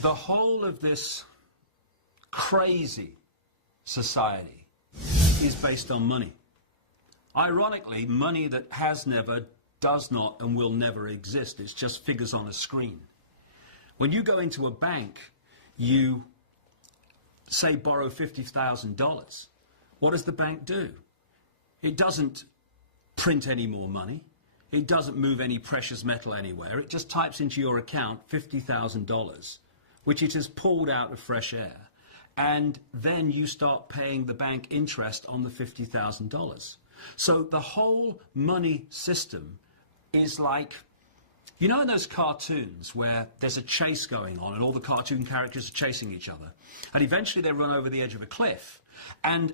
The whole of this crazy society is based on money. Ironically, money that has never, does not, and will never exist. It's just figures on a screen. When you go into a bank, you say borrow $50,000. What does the bank do? It doesn't print any more money. It doesn't move any precious metal anywhere. It just types into your account $50,000, which it has pulled out of fresh air. And then you start paying the bank interest on the $50,000. So the whole money system is like, you know, in those cartoons where there's a chase going on and all the cartoon characters are chasing each other, and eventually they run over the edge of a cliff, and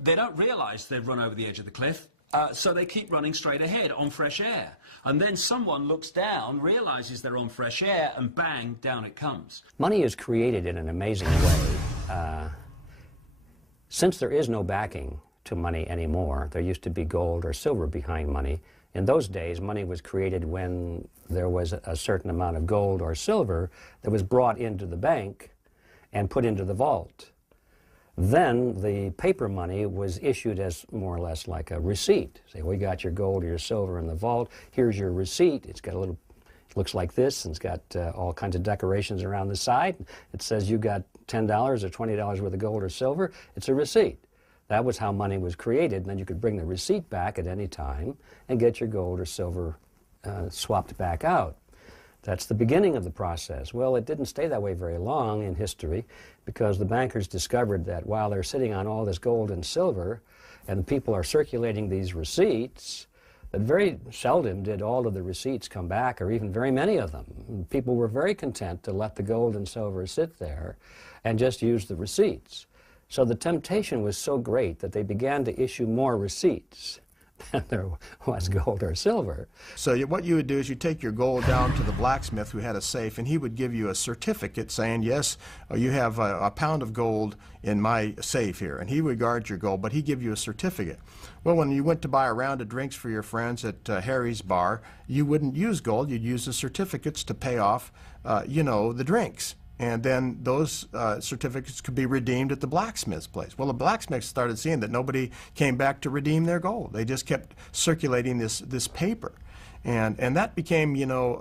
they don't realize they've run over the edge of the cliff, so they keep running straight ahead on fresh air. And then someone looks down, realizes they're on fresh air, and bang, down it comes. Money is created in an amazing way. Since there is no backing to money anymore, there used to be gold or silver behind money. In those days, money was created when there was a certain amount of gold or silver that was brought into the bank and put into the vault. Then the paper money was issued as more or less like a receipt. Say, we got your gold or your silver in the vault, here's your receipt. It's got a little, it looks like this, and it's got all kinds of decorations around the side. It says you got $10 or $20 worth of gold or silver. It's a receipt. That was how money was created, and then you could bring the receipt back at any time and get your gold or silver swapped back out. That's the beginning of the process. Well, it didn't stay that way very long in history, because the bankers discovered that while they're sitting on all this gold and silver and people are circulating these receipts, that very seldom did all of the receipts come back, or even very many of them. People were very content to let the gold and silver sit there and just use the receipts. So the temptation was so great that they began to issue more receipts than there was gold or silver. So what you would do is you take your gold down to the blacksmith who had a safe, and he would give you a certificate saying, yes, you have a pound of gold in my safe here, and he would guard your gold, but he'd give you a certificate. Well, when you went to buy a round of drinks for your friends at Harry's bar, you wouldn't use gold, you'd use the certificates to pay off, you know, the drinks. And then those certificates could be redeemed at the blacksmith's place. Well, the blacksmiths started seeing that nobody came back to redeem their gold. They just kept circulating this paper. And that became, you know,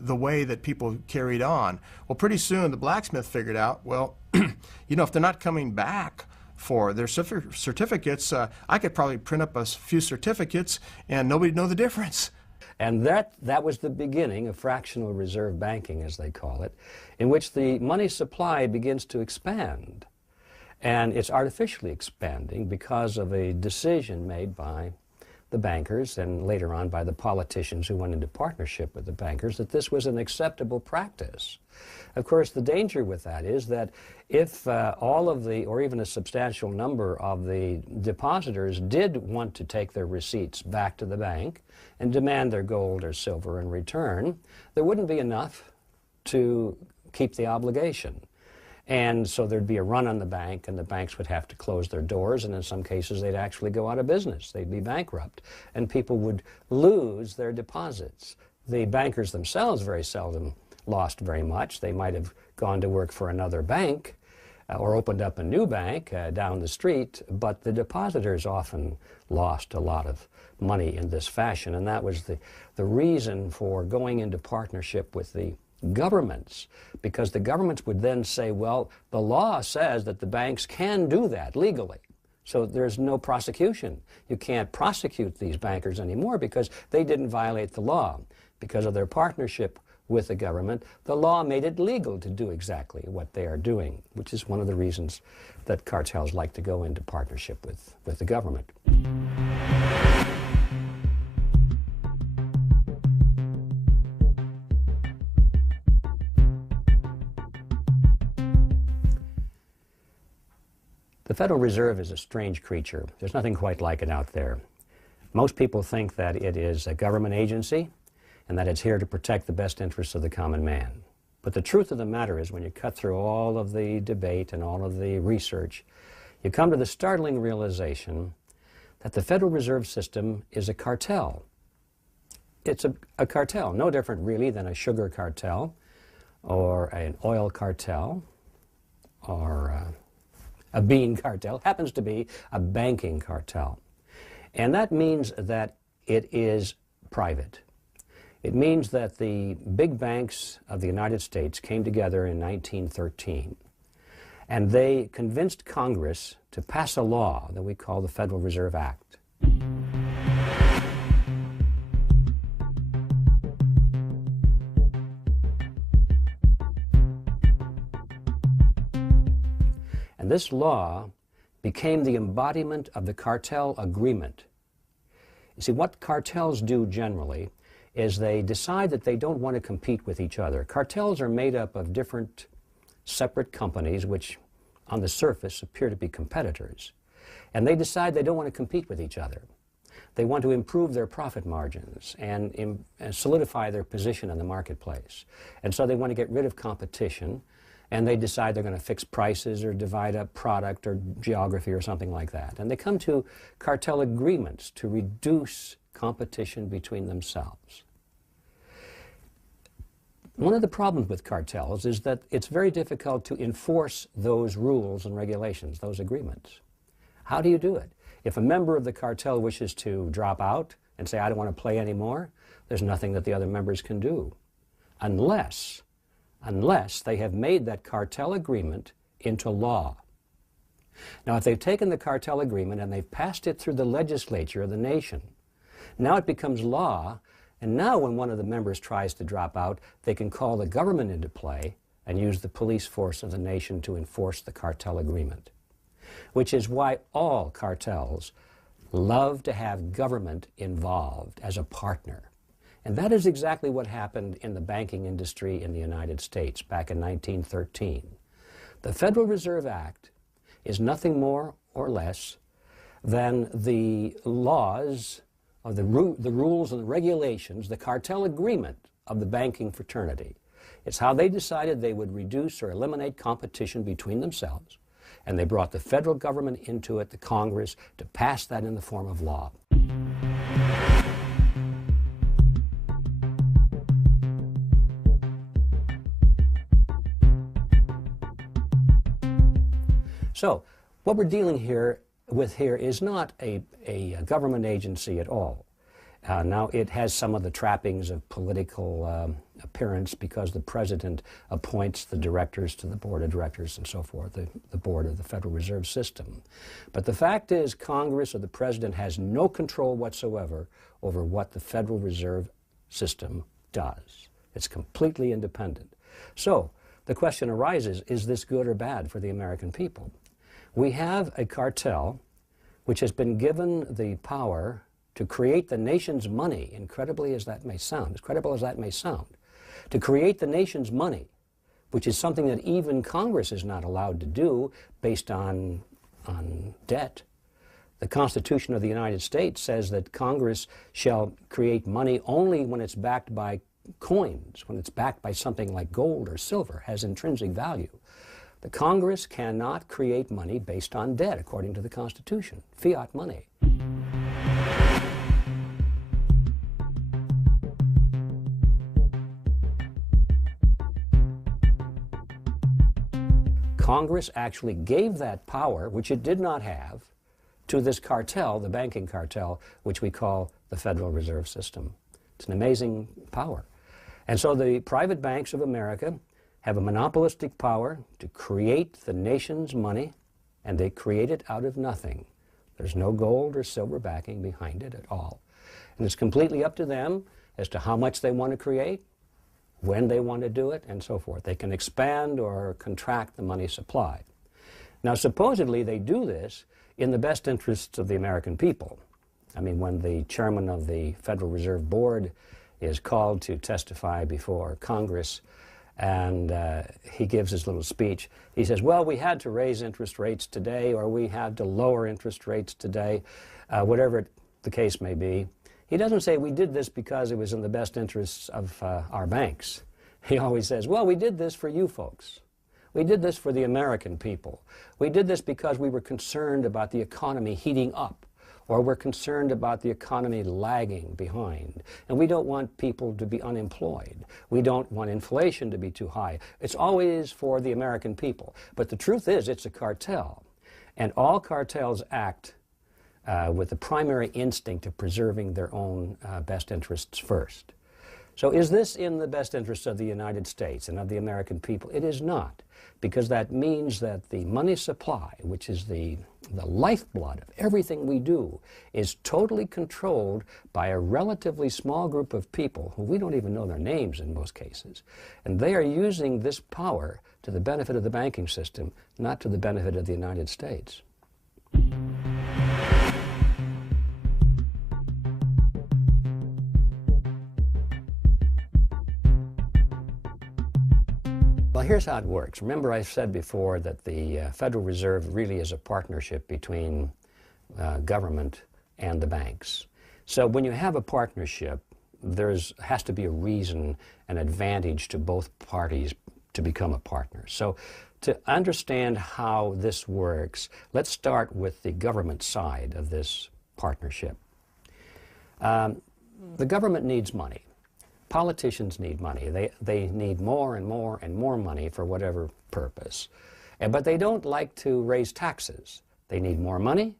the way that people carried on. Well, pretty soon the blacksmith figured out, well, you know, if they're not coming back for their certificates, I could probably print up a few certificates and nobody'd know the difference. And that was the beginning of fractional reserve banking, as they call it, in which the money supply begins to expand. And it's artificially expanding because of a decision made by the bankers and later on by the politicians who went into partnership with the bankers that this was an acceptable practice. Of course, the danger with that is that if all of the, or even a substantial number of the depositors did want to take their receipts back to the bank and demand their gold or silver in return, there wouldn't be enough to keep the obligation. And so there'd be a run on the bank, and the banks would have to close their doors, and in some cases they'd actually go out of business. They'd be bankrupt, and people would lose their deposits. The bankers themselves very seldom lost very much. They might have gone to work for another bank or opened up a new bank down the street, but the depositors often lost a lot of money in this fashion, and that was the reason for going into partnership with the governments, because the governments would then say, well, the law says that the banks can do that legally, so there's no prosecution. You can't prosecute these bankers anymore because they didn't violate the law. Because of their partnership with the government, the law made it legal to do exactly what they are doing, which is one of the reasons that cartels like to go into partnership with the government. The Federal Reserve is a strange creature. There's nothing quite like it out there. Most people think that it is a government agency and that it's here to protect the best interests of the common man. But the truth of the matter is, when you cut through all of the debate and all of the research, you come to the startling realization that the Federal Reserve System is a cartel. It's a cartel, no different really than a sugar cartel or an oil cartel or a bean cartel, happens to be a banking cartel. And that means that it is private. It means that the big banks of the United States came together in 1913, and they convinced Congress to pass a law that we call the Federal Reserve Act. And this law became the embodiment of the cartel agreement. You see, what cartels do generally is they decide that they don't want to compete with each other. Cartels are made up of different separate companies which on the surface appear to be competitors. And they decide they don't want to compete with each other. They want to improve their profit margins and solidify their position in the marketplace. And so they want to get rid of competition, and they decide they're going to fix prices or divide up product or geography or something like that. And they come to cartel agreements to reduce competition between themselves. One of the problems with cartels is that it's very difficult to enforce those rules and regulations, those agreements. How do you do it? If a member of the cartel wishes to drop out and say, I don't want to play anymore, there's nothing that the other members can do, unless they have made that cartel agreement into law. Now, if they've taken the cartel agreement and they've passed it through the legislature of the nation, now it becomes law, and now when one of the members tries to drop out, they can call the government into play and use the police force of the nation to enforce the cartel agreement, which is why all cartels love to have government involved as a partner. And that is exactly what happened in the banking industry in the United States back in 1913. The Federal Reserve Act is nothing more or less than the laws, or the rules and the regulations, the cartel agreement of the banking fraternity. It's how they decided they would reduce or eliminate competition between themselves, and they brought the federal government into it, the Congress, to pass that in the form of law. So, what we're dealing with here is not a government agency at all. Now, it has some of the trappings of political appearance because the president appoints the directors to the board of directors and so forth, the board of the Federal Reserve System. But the fact is, Congress or the president has no control whatsoever over what the Federal Reserve System does. It's completely independent. So, the question arises, is this good or bad for the American people? We have a cartel which has been given the power to create the nation's money, incredibly as that may sound, as credible as that may sound, to create the nation's money, which is something that even Congress is not allowed to do based on debt. The Constitution of the United States says that Congress shall create money only when it's backed by coins, when it's backed by something like gold or silver, has intrinsic value. The Congress cannot create money based on debt, according to the Constitution, fiat money. Congress actually gave that power, which it did not have, to this cartel, the banking cartel, which we call the Federal Reserve System. It's an amazing power. And so the private banks of America have a monopolistic power to create the nation's money, and they create it out of nothing. There's no gold or silver backing behind it at all. And it's completely up to them as to how much they want to create, when they want to do it, and so forth. They can expand or contract the money supply. Now, supposedly they do this in the best interests of the American people. I mean, when the chairman of the Federal Reserve Board is called to testify before Congress, and he gives his little speech. He says, well, we had to raise interest rates today, or we had to lower interest rates today, whatever the case may be. He doesn't say we did this because it was in the best interests of our banks. He always says, well, we did this for you folks. We did this for the American people. We did this because we were concerned about the economy heating up, or we're concerned about the economy lagging behind. And we don't want people to be unemployed. We don't want inflation to be too high. It's always for the American people. But the truth is, it's a cartel. And all cartels act with the primary instinct of preserving their own best interests first. So is this in the best interests of the United States and of the American people? It is not, because that means that the money supply, which is the lifeblood of everything we do, is totally controlled by a relatively small group of people who we don't even know their names in most cases. And they are using this power to the benefit of the banking system, not to the benefit of the United States. Well, here's how it works. Remember, I said before that the Federal Reserve really is a partnership between government and the banks. So when you have a partnership, there has to be a reason, an advantage to both parties to become a partner. So to understand how this works, let's start with the government side of this partnership. The government needs money. Politicians need money. They need more and more and more money for whatever purpose. But they don't like to raise taxes. They need more money,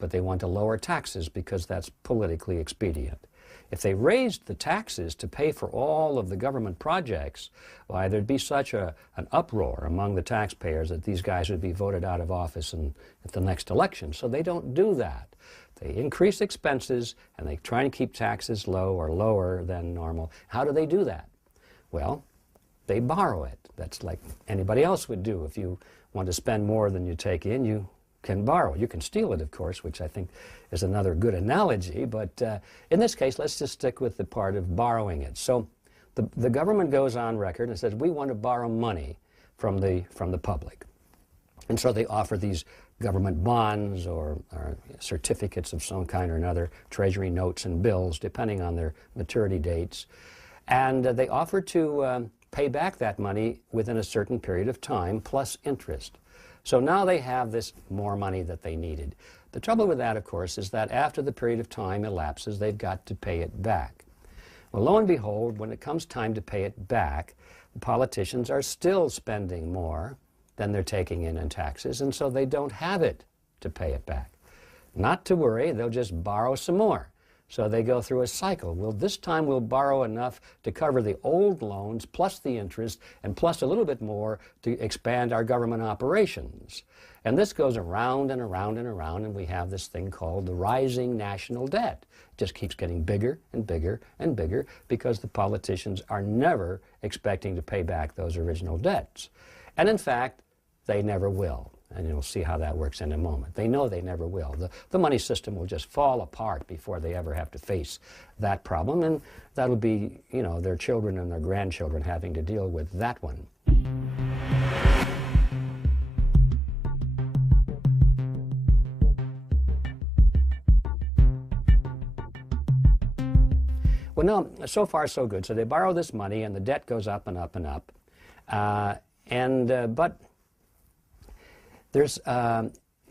but they want to lower taxes because that's politically expedient. If they raised the taxes to pay for all of the government projects, why, there'd be such an uproar among the taxpayers that these guys would be voted out of office at the next election. So they don't do that. They increase expenses, and they try and keep taxes low or lower than normal. How do they do that? Well, they borrow it. That's like anybody else would do. If you want to spend more than you take in, you can borrow. You can steal it, of course, which I think is another good analogy. But in this case, let's just stick with the part of borrowing it. So the government goes on record and says, we want to borrow money from the public. And so they offer these government bonds or certificates of some kind or another, treasury notes and bills, depending on their maturity dates. And they offer to pay back that money within a certain period of time, plus interest. So now they have this more money that they needed. The trouble with that, of course, is that after the period of time elapses, they've got to pay it back. Well, lo and behold, when it comes time to pay it back, the politicians are still spending more than they're taking in taxes, and so they don't have it to pay it back. Not to worry, they'll just borrow some more. So they go through a cycle. Well, this time we'll borrow enough to cover the old loans plus the interest and plus a little bit more to expand our government operations. And this goes around and around and around, and we have this thing called the rising national debt. It just keeps getting bigger and bigger and bigger because the politicians are never expecting to pay back those original debts. And in fact, they never will. And you'll see how that works in a moment. They know they never will. The money system will just fall apart before they ever have to face that problem, and that'll be, you know, their children and their grandchildren having to deal with that one. Well, no, so far so good. So they borrow this money, and the debt goes up and up and up. But there's,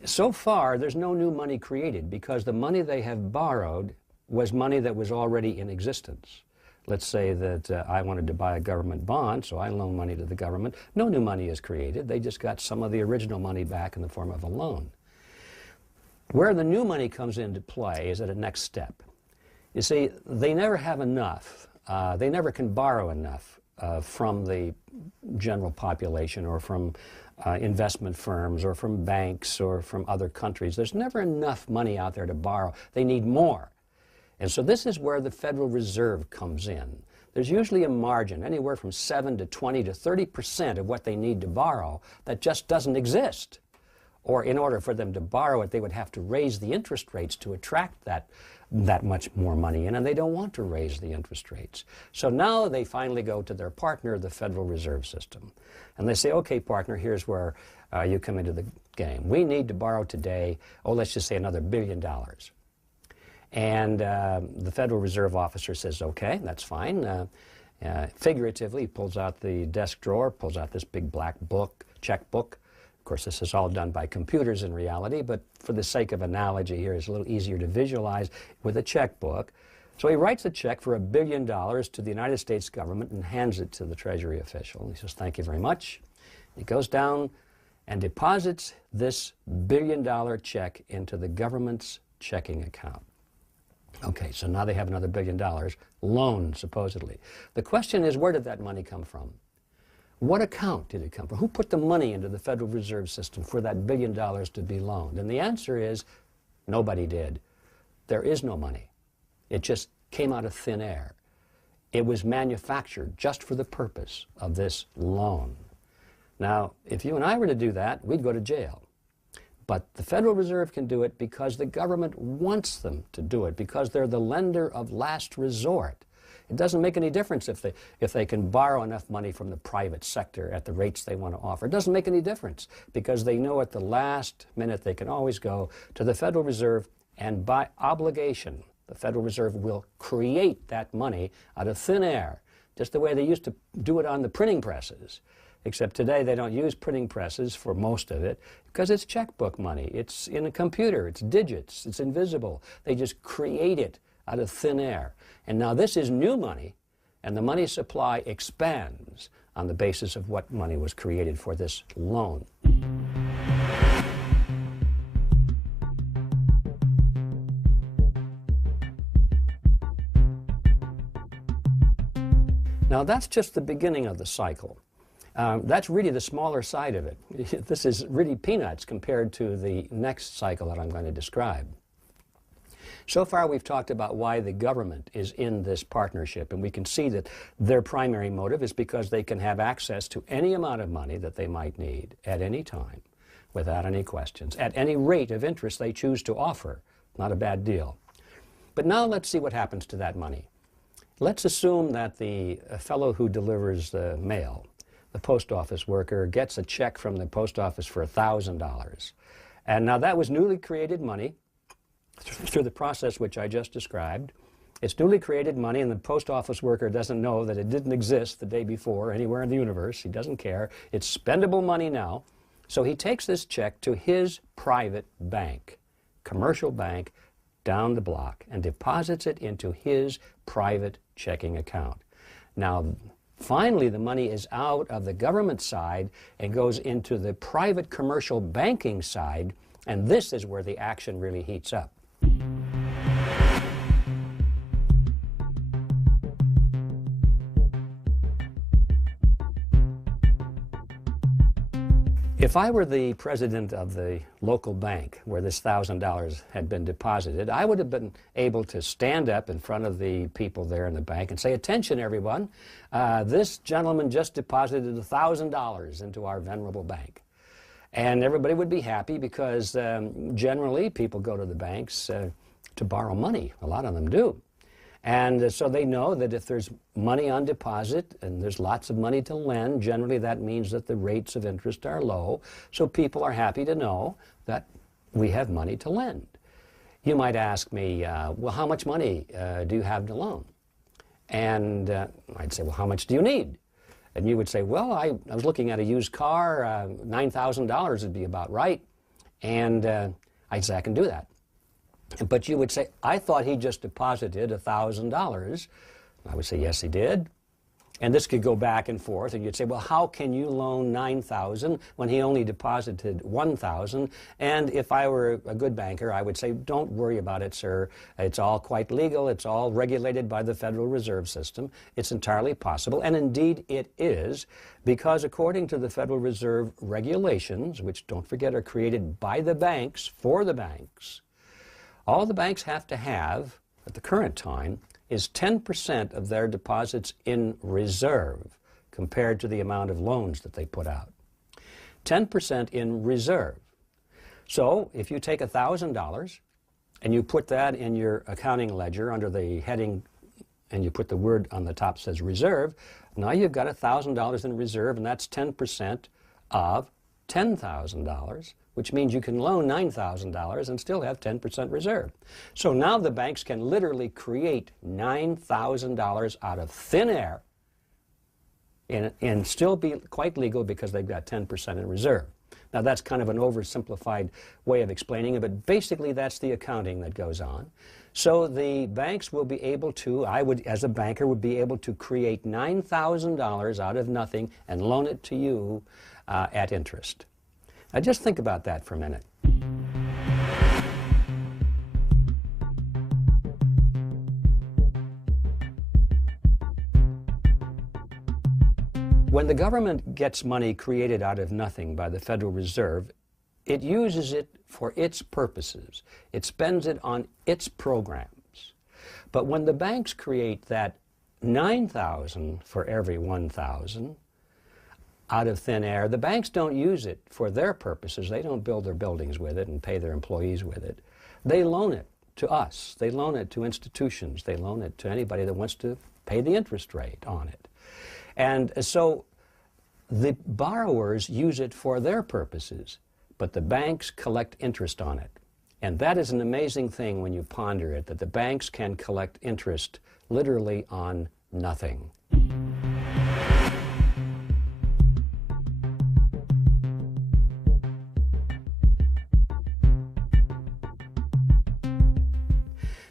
so far, there's no new money created because the money they have borrowed was money that was already in existence. Let's say that I wanted to buy a government bond, so I loan money to the government. No new money is created. They just got some of the original money back in the form of a loan. Where the new money comes into play is at a next step. You see, they never have enough. They never can borrow enough from the general population or from investment firms or from banks or from other countries. There's never enough money out there to borrow. They need more. And so this is where the Federal Reserve comes in. There's usually a margin, anywhere from 7 to 20 to 30% of what they need to borrow that just doesn't exist. Or in order for them to borrow it, they would have to raise the interest rates to attract that much more money in, and they don't want to raise the interest rates. So now they finally go to their partner, the Federal Reserve System. And they say, okay, partner, here's where you come into the game. We need to borrow today, let's just say another $1 billion. And the Federal Reserve officer says, okay, that's fine. Figuratively, he pulls out the desk drawer, pulls out this big black book, checkbook, course, this is all done by computers in reality, but for the sake of analogy here, it's a little easier to visualize with a checkbook. So he writes a check for $1 billion to the United States government and hands it to the Treasury official. He says, "Thank you very much." He goes down and deposits this $1 billion check into the government's checking account. Okay, so now they have another $1 billion loan, supposedly. The question is, where did that money come from? What account did it come from? Who put the money into the Federal Reserve System for that $1 billion to be loaned? And the answer is, nobody did. There is no money. It just came out of thin air. It was manufactured just for the purpose of this loan. Now, if you and I were to do that, we'd go to jail. But the Federal Reserve can do it because the government wants them to do it, because they're the lender of last resort. It doesn't make any difference if they can borrow enough money from the private sector at the rates they want to offer. It doesn't make any difference because they know at the last minute they can always go to the Federal Reserve, and by obligation, the Federal Reserve will create that money out of thin air, just the way they used to do it on the printing presses. Except today they don't use printing presses for most of it because it's checkbook money. It's in a computer, it's digits, it's invisible. They just create it out of thin air. And now this is new money, and the money supply expands on the basis of what money was created for this loan. Now that's just the beginning of the cycle. That's really the smaller side of it. This is really peanuts compared to the next cycle that I'm going to describe. So far we've talked about why the government is in this partnership, and we can see that their primary motive is because they can have access to any amount of money that they might need at any time without any questions, at any rate of interest they choose to offer. Not a bad deal. But now let's see what happens to that money. Let's assume that the fellow who delivers the mail, the post office worker, gets a check from the post office for $1,000. And now that was newly created money through the process which I just described. It's newly created money, and the post office worker doesn't know that it didn't exist the day before anywhere in the universe. He doesn't care. It's spendable money now. So he takes this check to his private bank, commercial bank, down the block, and deposits it into his private checking account. Now, finally, the money is out of the government side and goes into the private commercial banking side, and this is where the action really heats up. If I were the president of the local bank where this $1,000 had been deposited, I would have been able to stand up in front of the people there in the bank and say, "Attention, everyone, this gentleman just deposited $1,000 into our venerable bank." And everybody would be happy because generally people go to the banks to borrow money. A lot of them do. And so they know that if there's money on deposit and there's lots of money to lend, generally that means that the rates of interest are low. So people are happy to know that we have money to lend. You might ask me, well, how much money do you have to loan? And I'd say, well, how much do you need? And you would say, well, I was looking at a used car, $9,000 would be about right. And I'd say, I can do that. But you would say, I thought he just deposited $1,000. I would say, yes, he did. And this could go back and forth, and you'd say, well, how can you loan $9,000 when he only deposited $1,000? And if I were a good banker, I would say, don't worry about it, sir. It's all quite legal. It's all regulated by the Federal Reserve System. It's entirely possible, and indeed it is, because according to the Federal Reserve regulations, which, don't forget, are created by the banks for the banks, all the banks have to have, at the current time, is 10% of their deposits in reserve compared to the amount of loans that they put out. 10% in reserve. So if you take $1,000 and you put that in your accounting ledger under the heading, and you put the word on the top that says reserve, now you've got $1,000 in reserve, and that's 10% of $10,000, which means you can loan $9,000 and still have 10% reserve. So now the banks can literally create $9,000 out of thin air and still be quite legal because they've got 10% in reserve. Now, that's kind of an oversimplified way of explaining it, but basically that's the accounting that goes on. So the banks will be able to, I would, as a banker, would be able to create $9,000 out of nothing and loan it to you at interest. Now, just think about that for a minute. When the government gets money created out of nothing by the Federal Reserve, it uses it for its purposes. It spends it on its programs. But when the banks create that 9,000 for every 1,000 out of thin air, the banks don't use it for their purposes. They don't build their buildings with it and pay their employees with it. They loan it to us. They loan it to institutions. They loan it to anybody that wants to pay the interest rate on it. And so the borrowers use it for their purposes, but the banks collect interest on it. And that is an amazing thing when you ponder it, that the banks can collect interest literally on nothing.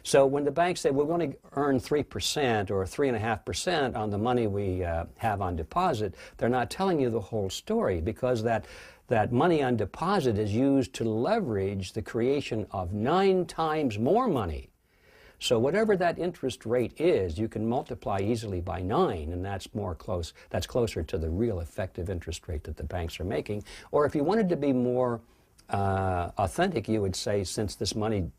So when the banks say we're going to earn 3% or 3.5% on the money we have on deposit, they're not telling you the whole story, because that money on deposit is used to leverage the creation of 9 times more money. So whatever that interest rate is, you can multiply easily by 9, and that's closer to the real effective interest rate that the banks are making. Or if you wanted to be more authentic, you would say, since this money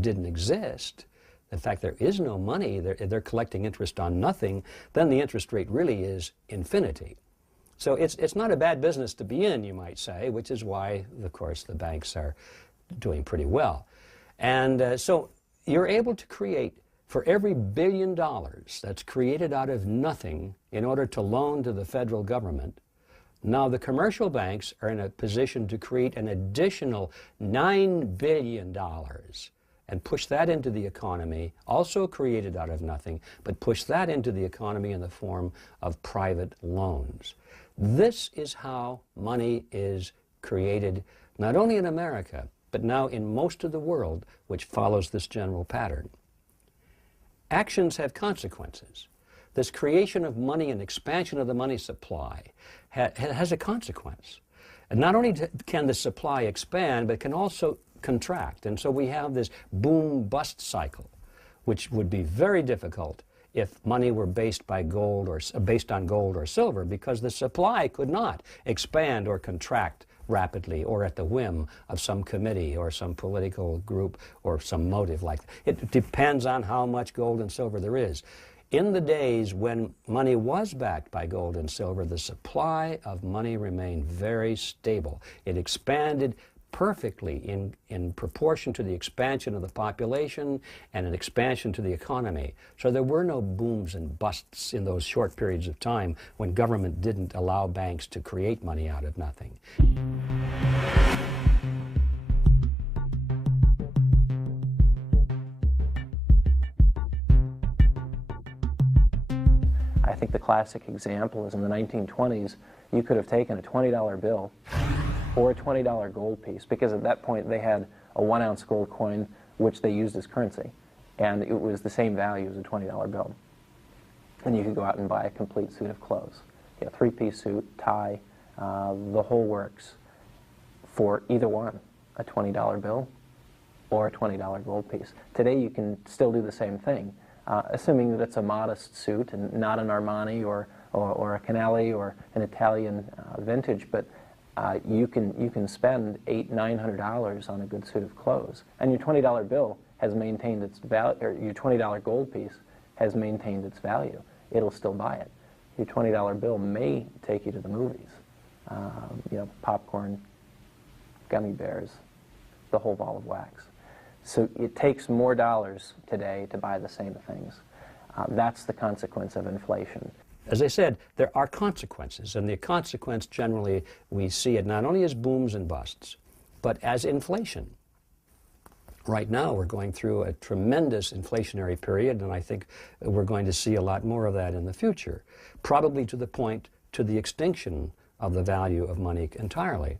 didn't exist, in fact, there is no money, they're collecting interest on nothing, then the interest rate really is infinity. So it's not a bad business to be in, you might say, which is why, of course, the banks are doing pretty well. And so you're able to create, for every $1 billion that's created out of nothing in order to loan to the federal government, now the commercial banks are in a position to create an additional $9 billion and push that into the economy, also created out of nothing, but push that into the economy in the form of private loans. This is how money is created, not only in America, but now in most of the world, which follows this general pattern. Actions have consequences. This creation of money and expansion of the money supply has a consequence. And not only can the supply expand, but it can also contract. And so we have this boom-bust cycle, which would be very difficult if money were based on gold or silver, because the supply could not expand or contract rapidly or at the whim of some committee or some political group or some motive like that. It depends on how much gold and silver there is. In the days when money was backed by gold and silver, the supply of money remained very stable. It expanded perfectly in proportion to the expansion of the population and an expansion to the economy. So there were no booms and busts in those short periods of time when government didn't allow banks to create money out of nothing. I think the classic example is in the 1920s, you could have taken a $20 bill or a $20 gold piece, because at that point they had a 1-ounce gold coin which they used as currency, and it was the same value as a $20 bill. And you could go out and buy a complete suit of clothes, a 3-piece suit, tie, the whole works, for either one, a $20 bill or a $20 gold piece. Today you can still do the same thing, assuming that it's a modest suit and not an Armani or a Canali or an Italian vintage, but you can spend $800–900 on a good suit of clothes, and your $20 bill has maintained its value, or your $20 gold piece has maintained its value. It'll still buy it. Your $20 bill may take you to the movies, popcorn, gummy bears, the whole ball of wax. So it takes more dollars today to buy the same things. That's the consequence of inflation. As I said, there are consequences, and the consequence generally we see it not only as booms and busts, but as inflation. Right now we're going through a tremendous inflationary period, and I think we're going to see a lot more of that in the future, probably to the extinction of the value of money entirely.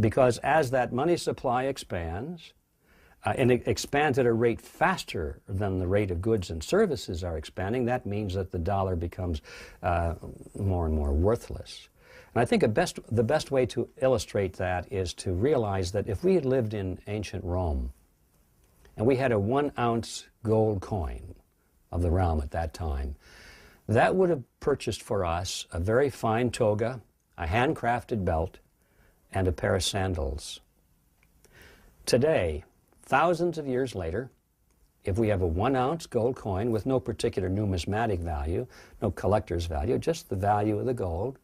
Because as that money supply expands, and it expands at a rate faster than the rate of goods and services are expanding, that means that the dollar becomes more and more worthless. And I think the best way to illustrate that is to realize that if we had lived in ancient Rome and we had a 1-ounce gold coin of the realm at that time, that would have purchased for us a very fine toga, a handcrafted belt, and a pair of sandals. Today, thousands of years later, if we have a 1-ounce gold coin with no particular numismatic value, no collector's value, just the value of the gold,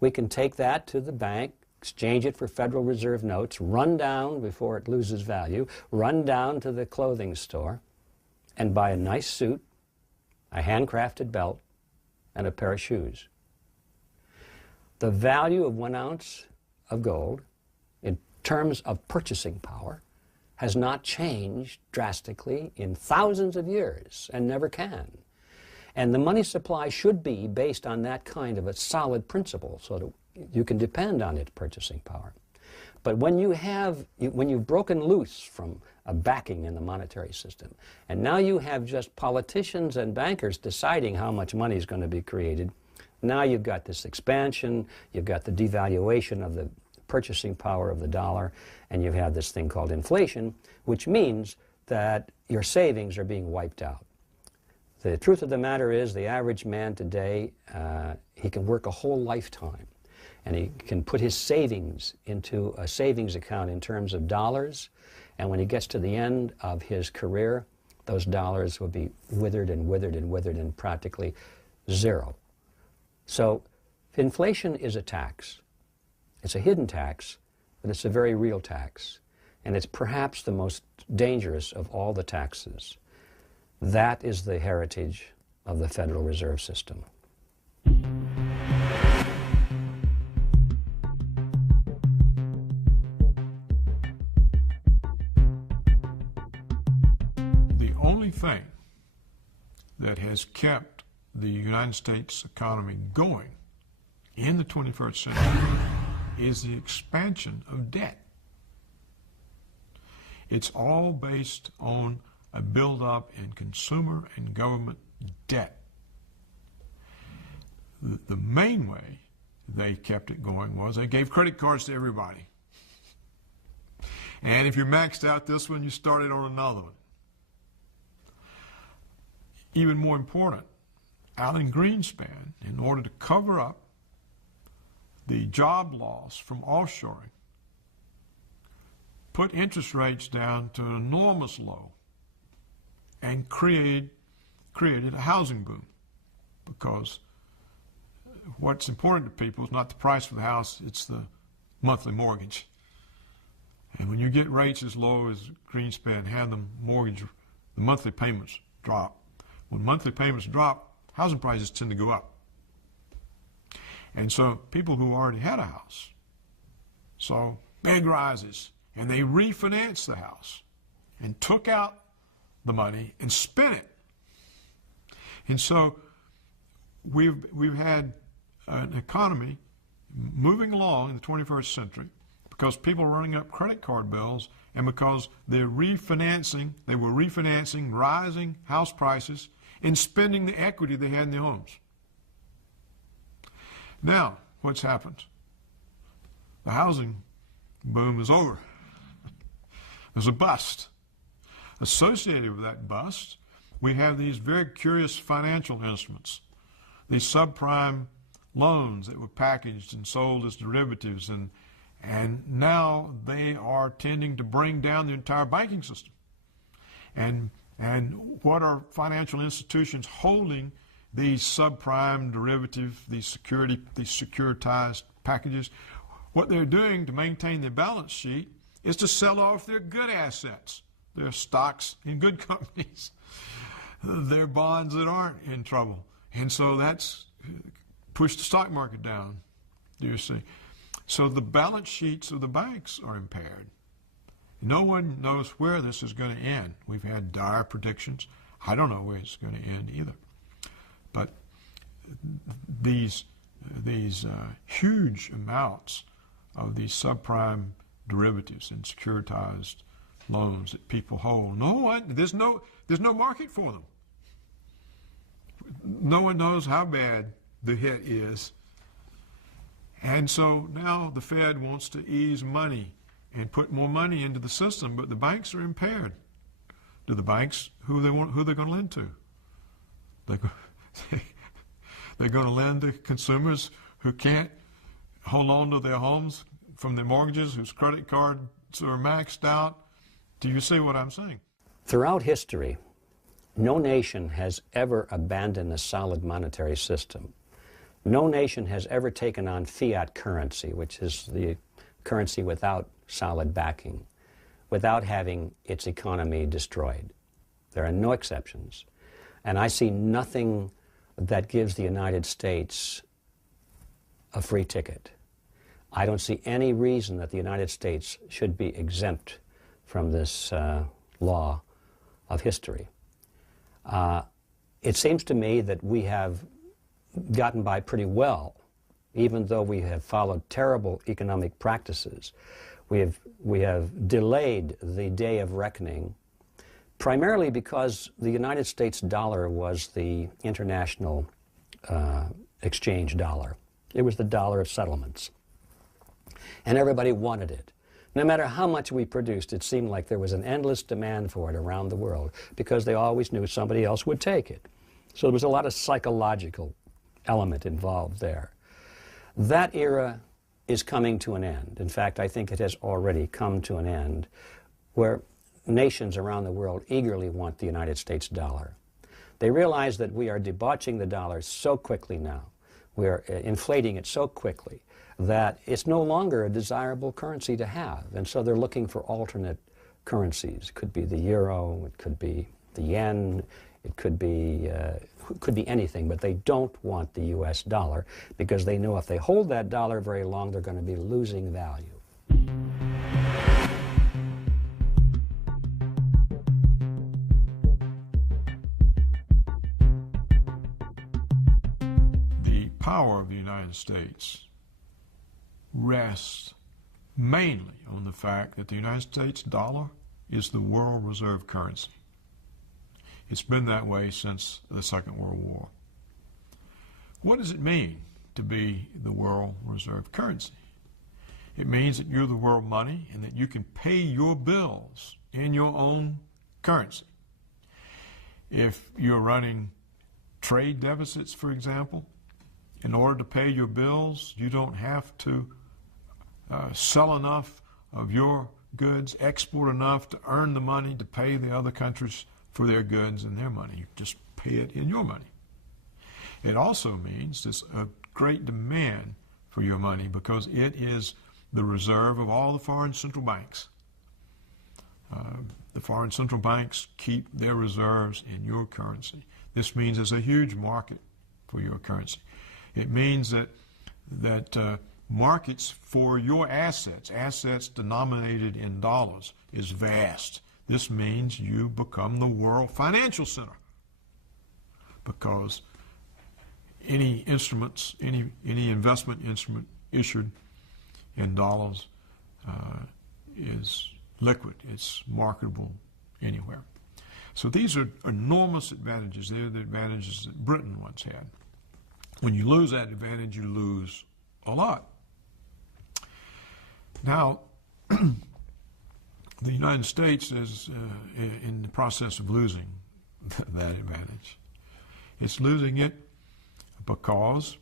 we can take that to the bank, exchange it for Federal Reserve notes, run down before it loses value, run down to the clothing store, and buy a nice suit, a handcrafted belt, and a pair of shoes. The value of 1 ounce of gold, in terms of purchasing power, has not changed drastically in thousands of years and never can. And the money supply should be based on that kind of a solid principle so that you can depend on its purchasing power. But when you've broken loose from a backing in the monetary system, and now you have just politicians and bankers deciding how much money is going to be created, now you've got this expansion, you've got the devaluation of the purchasing power of the dollar, and you have this thing called inflation, which means that your savings are being wiped out. The truth of the matter is the average man today, he can work a whole lifetime, and he can put his savings into a savings account in terms of dollars, and when he gets to the end of his career, those dollars will be withered and withered and withered and practically zero. So inflation is a tax. It's a hidden tax, but it's a very real tax, and it's perhaps the most dangerous of all the taxes. That is the heritage of the Federal Reserve System. The only thing that has kept the United States economy going in the 21st century is the expansion of debt. It's all based on a buildup in consumer and government debt. The main way they kept it going was they gave credit cards to everybody. And if you maxed out this one, you started on another one. Even more important, Alan Greenspan, in order to cover up the job loss from offshoring, put interest rates down to an enormous low and created a housing boom, because what's important to people is not the price of the house, it's the monthly mortgage. And when you get rates as low as Greenspan had them, the monthly payments drop. When monthly payments drop, housing prices tend to go up. And so people who already had a house saw big rises, and they refinanced the house and took out the money and spent it. And so we've had an economy moving along in the 21st century because people are running up credit card bills, and because they were refinancing rising house prices and spending the equity they had in their homes. Now, what's happened? The housing boom is over. There's a bust. Associated with that bust, we have these very curious financial instruments, these subprime loans that were packaged and sold as derivatives, and now they are tending to bring down the entire banking system. And what are financial institutions holding these subprime derivative, these securitized packages? What they're doing to maintain their balance sheet is to sell off their good assets, their stocks in good companies, their bonds that aren't in trouble. And so that's pushed the stock market down, do you see? So the balance sheets of the banks are impaired. No one knows where this is going to end. We've had dire predictions. I don't know where it's going to end either. But these huge amounts of these subprime derivatives and securitized loans that people hold. There's no market for them. No one knows how bad the hit is. And so now the Fed wants to ease money and put more money into the system, but the banks are impaired. Do the banks, who they're going to lend to? They're going to lend to consumers who can't hold on to their homes from their mortgages, whose credit cards are maxed out. Do you see what I'm saying? Throughout history, no nation has ever abandoned a solid monetary system. No nation has ever taken on fiat currency, which is the currency without solid backing, without having its economy destroyed. There are no exceptions. And I see nothing that gives the United States a free ticket. I don't see any reason that the United States should be exempt from this law of history. It seems to me that we have gotten by pretty well, even though we have followed terrible economic practices. We have delayed the day of reckoning, primarily because the United States dollar was the international exchange dollar. It was the dollar of settlements. And everybody wanted it. No matter how much we produced, it seemed like there was an endless demand for it around the world because they always knew somebody else would take it. So there was a lot of psychological element involved there. That era is coming to an end. In fact, I think it has already come to an end, where nations around the world eagerly want the United States dollar. They realize that we are debauching the dollar so quickly now, we are inflating it so quickly, that it's no longer a desirable currency to have. And so they're looking for alternate currencies. It could be the euro, it could be the yen, it could be anything, but they don't want the U.S. dollar because they know if they hold that dollar very long, they're going to be losing value. The power of the United States rests mainly on the fact that the United States dollar is the world reserve currency. It's been that way since the Second World War. What does it mean to be the world reserve currency? It means that you're the world money and that you can pay your bills in your own currency. If you're running trade deficits, for example, in order to pay your bills, you don't have to sell enough of your goods, export enough to earn the money to pay the other countries for their goods and their money. You just pay it in your money. It also means there's a great demand for your money because it is the reserve of all the foreign central banks. The foreign central banks keep their reserves in your currency. This means there's a huge market for your currency. It means that markets for your assets denominated in dollars, is vast. This means you become the world financial center because any instruments, any investment instrument issued in dollars is liquid. It's marketable anywhere. So these are enormous advantages. They're the advantages that Britain once had. When you lose that advantage, you lose a lot. Now, the United States is in the process of losing that advantage. It's losing it because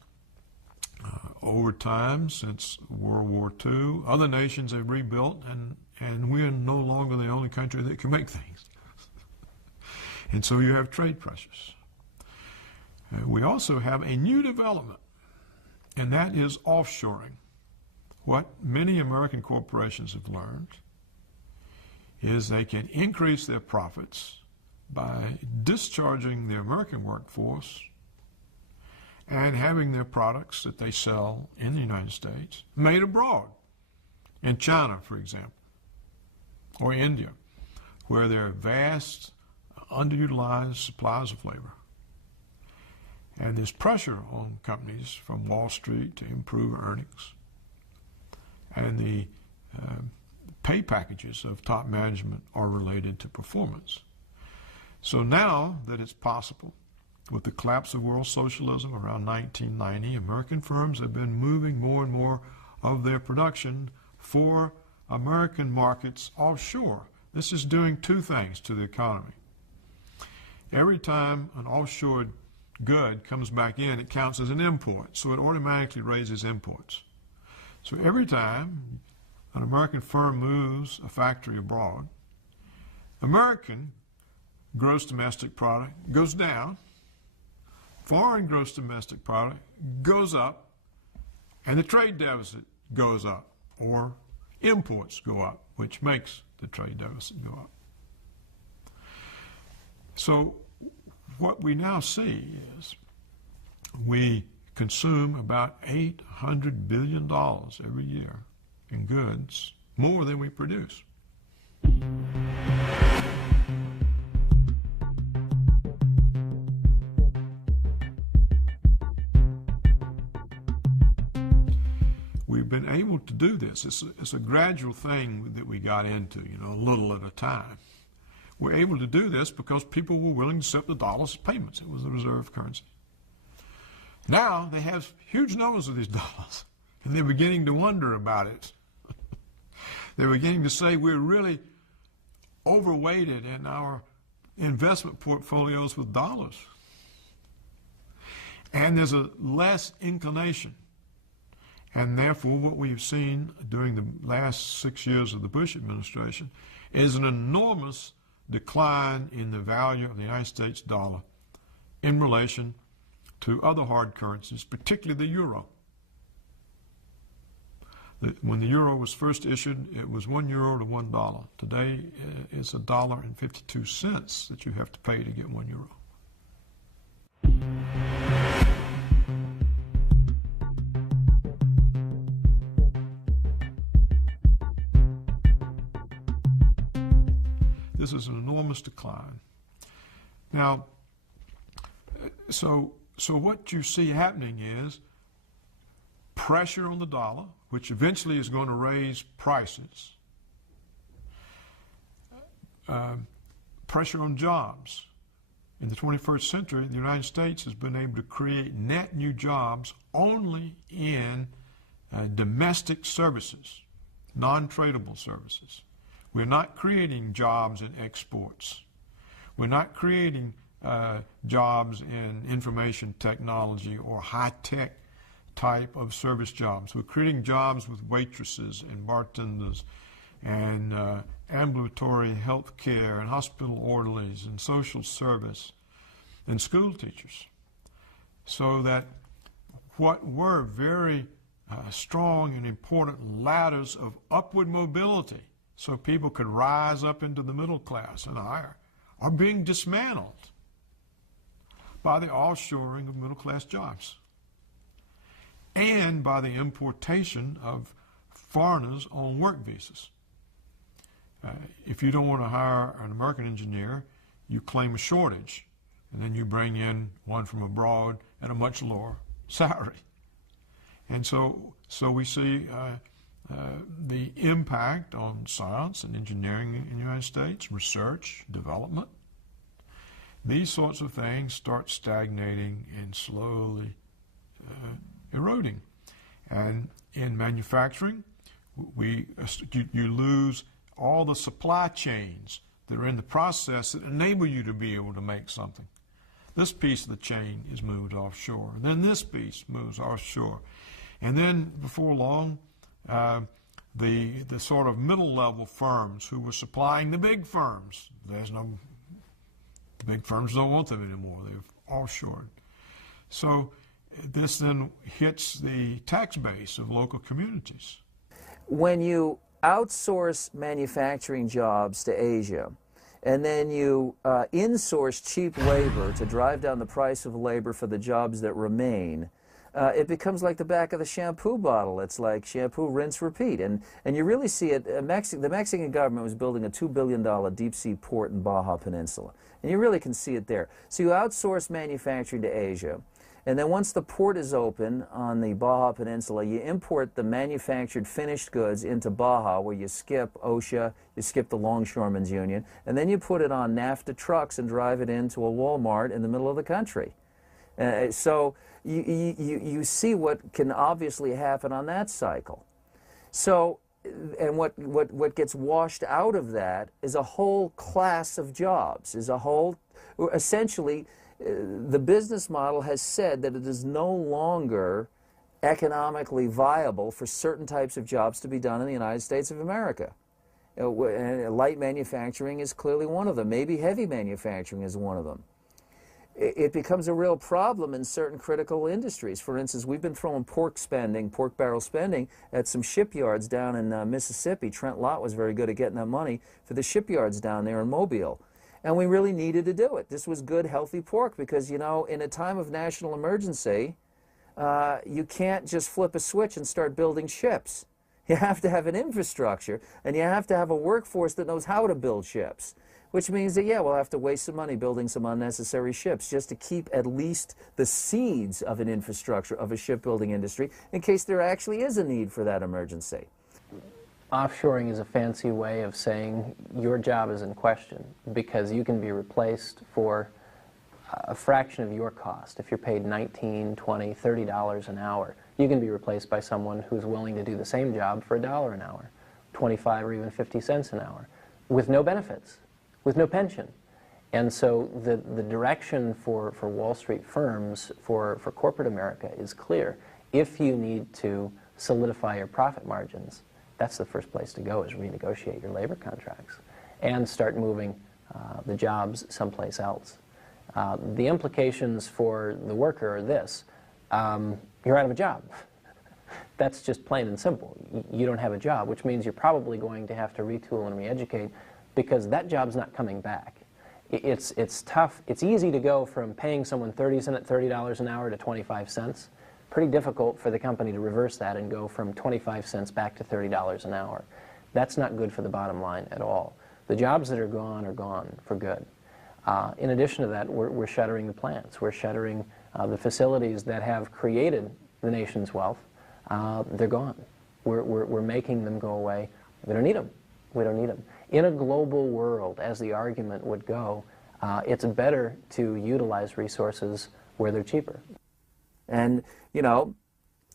over time, since World War II, other nations have rebuilt, and we're no longer the only country that can make things. And so you have trade pressures. We also have a new development, and that is offshoring. What many American corporations have learned is they can increase their profits by discharging their American workforce and having their products that they sell in the United States made abroad, in China, for example, or India, where there are vast, underutilized supplies of labor. And there's pressure on companies from Wall Street to improve earnings. and the pay packages of top management are related to performance. So now that it's possible, with the collapse of world socialism around 1990, American firms have been moving more and more of their production for American markets offshore. This is doing two things to the economy. Every time an offshore good comes back in, it counts as an import, so it automatically raises imports. So every time an American firm moves a factory abroad, American gross domestic product goes down, foreign gross domestic product goes up, and the trade deficit goes up, or imports go up, which makes the trade deficit go up. So what we now see is we consume about $800 billion every year in goods, more than we produce. We've been able to do this. It's a gradual thing that we got into, a little at a time. We're able to do this because people were willing to accept the dollars as payments. It was the reserve currency. Now they have huge numbers of these dollars, and they're beginning to wonder about it. They're beginning to say we're really overweighted in our investment portfolios with dollars. And there's a less inclination. And therefore, what we've seen during the last 6 years of the Bush administration is an enormous decline in the value of the United States dollar in relation to other hard currencies, particularly the euro. When the euro was first issued, it was €1 to $1. Today, it's $1.52 that you have to pay to get €1. This is an enormous decline. Now, so what you see happening is pressure on the dollar, which eventually is going to raise prices, pressure on jobs. In the 21st century, the United States has been able to create net new jobs only in domestic services, non-tradable services. We're not creating jobs in exports. We're not creating jobs in information technology or high-tech type of service jobs. We're creating jobs with waitresses and bartenders and ambulatory health care and hospital orderlies and social service and school teachers. So that what were very strong and important ladders of upward mobility so people could rise up into the middle class and higher are being dismantled by the offshoring of middle class jobs and by the importation of foreigners on work visas. If you don't want to hire an American engineer, you claim a shortage, and then you bring in one from abroad at a much lower salary. And so we see the impact on science and engineering in the United States, research, development. These sorts of things start stagnating and slowly eroding. And in manufacturing, you lose all the supply chains that are in the process that enable you to be able to make something. This piece of the chain is moved offshore. Then this piece moves offshore. And then before long, the sort of middle-level firms who were supplying the big firms, the big firms don't want them anymore. They've offshored. So this then hits the tax base of local communities. When you outsource manufacturing jobs to Asia, and then you insource cheap labor to drive down the price of labor for the jobs that remain, it becomes like the back of the shampoo bottle. It's like shampoo, rinse, repeat. And you really see it. The Mexican government was building a $2 billion deep-sea port in Baja Peninsula. And you really can see it there. So you outsource manufacturing to Asia. And then once the port is open on the Baja Peninsula, you import the manufactured finished goods into Baja, where you skip OSHA, you skip the Longshoremen's Union, and then you put it on NAFTA trucks and drive it into a Walmart in the middle of the country. So you see what can obviously happen on that cycle. So, and what gets washed out of that is a whole class of jobs, is a whole, essentially, the business model has said that it is no longer economically viable for certain types of jobs to be done in the United States of America. Light manufacturing is clearly one of them. Maybe heavy manufacturing is one of them. It becomes a real problem in certain critical industries. For instance, we've been throwing pork barrel spending at some shipyards down in Mississippi. Trent Lott was very good at getting that money for the shipyards down there in Mobile. And we really needed to do it. This was good, healthy pork because, you know, in a time of national emergency, you can't just flip a switch and start building ships. You have to have an infrastructure, and you have to have a workforce that knows how to build ships, which means that, yeah, we'll have to waste some money building some unnecessary ships just to keep at least the seeds of an infrastructure of a shipbuilding industry in case there actually is a need for that emergency. Offshoring is a fancy way of saying your job is in question because you can be replaced for a fraction of your cost. If you're paid $19, $20, $30 an hour, you can be replaced by someone who's willing to do the same job for $1 an hour, 25 or even 50 cents an hour, with no benefits, with no pension. And so the direction for Wall Street firms, for corporate America, is clear. If you need to solidify your profit margins, that's the first place to go, is renegotiate your labor contracts and start moving the jobs someplace else. The implications for the worker are this: you're out of a job. That's just plain and simple. You don't have a job, which means you're probably going to have to retool and re-educate because that job's not coming back. It's tough. It's easy to go from paying someone $30 an hour to 25 cents. Pretty difficult for the company to reverse that and go from 25 cents back to $30 an hour. That's not good for the bottom line at all. The jobs that are gone for good. In addition to that, we're shuttering the plants. We're shuttering the facilities that have created the nation's wealth. They're gone. We're making them go away. We don't need them. We don't need them. In a global world, as the argument would go, it's better to utilize resources where they're cheaper. And, you know,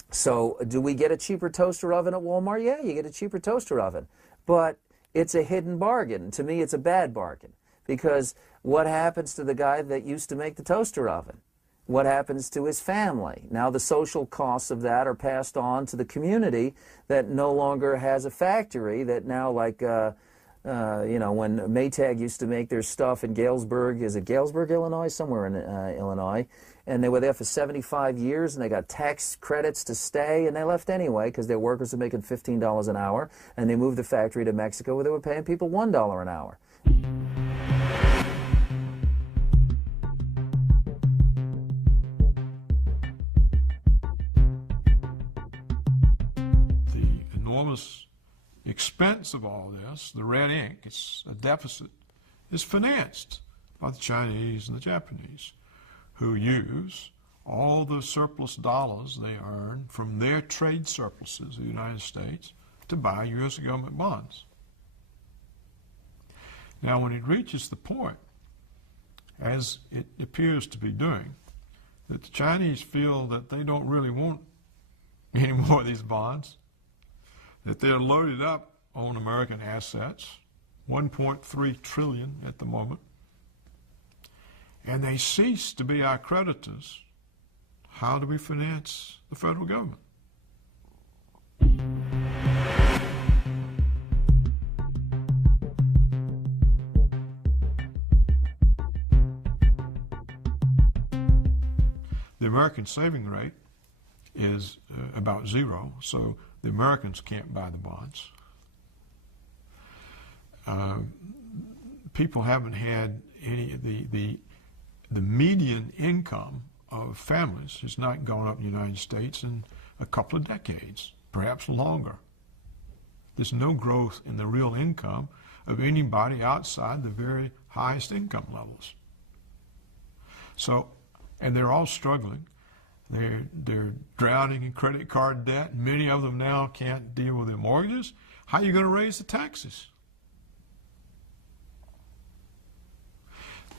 so do we get a cheaper toaster oven at Walmart? Yeah, you get a cheaper toaster oven. But it's a hidden bargain. To me, it's a bad bargain. Because what happens to the guy that used to make the toaster oven? What happens to his family? Now the social costs of that are passed on to the community that no longer has a factory, that now, like, you know, when Maytag used to make their stuff in Galesburg, is it Galesburg, Illinois? Somewhere in Illinois. And they were there for 75 years, and they got tax credits to stay, and they left anyway because their workers were making $15 an hour, and they moved the factory to Mexico where they were paying people $1 an hour. The enormous expense of all this, the red ink, it's a deficit, is financed by the Chinese and the Japanese, who use all the surplus dollars they earn from their trade surpluses of the United States to buy U.S. government bonds. Now, when it reaches the point, as it appears to be doing, that the Chinese feel that they don't really want any more of these bonds, that they're loaded up on American assets, $1.3 trillion at the moment, and they cease to be our creditors, how do we finance the federal government? The American saving rate is about zero, so the Americans can't buy the bonds. People haven't had any, the median income of families has not gone up in the United States in a couple of decades, perhaps longer. There's no growth in the real income of anybody outside the very highest income levels. So, and they're all struggling. They're drowning in credit card debt. Many of them now can't deal with their mortgages. How are you going to raise the taxes?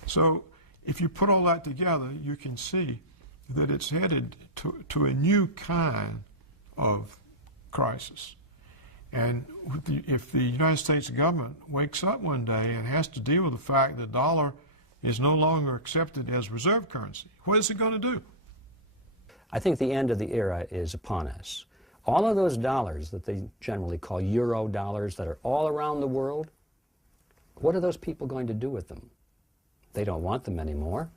So if you put all that together, you can see that it's headed to a new kind of crisis. And if the United States government wakes up one day and has to deal with the fact that the dollar is no longer accepted as reserve currency, what is it going to do? I think the end of the era is upon us. All of those dollars that they generally call euro dollars that are all around the world, what are those people going to do with them? They don't want them anymore.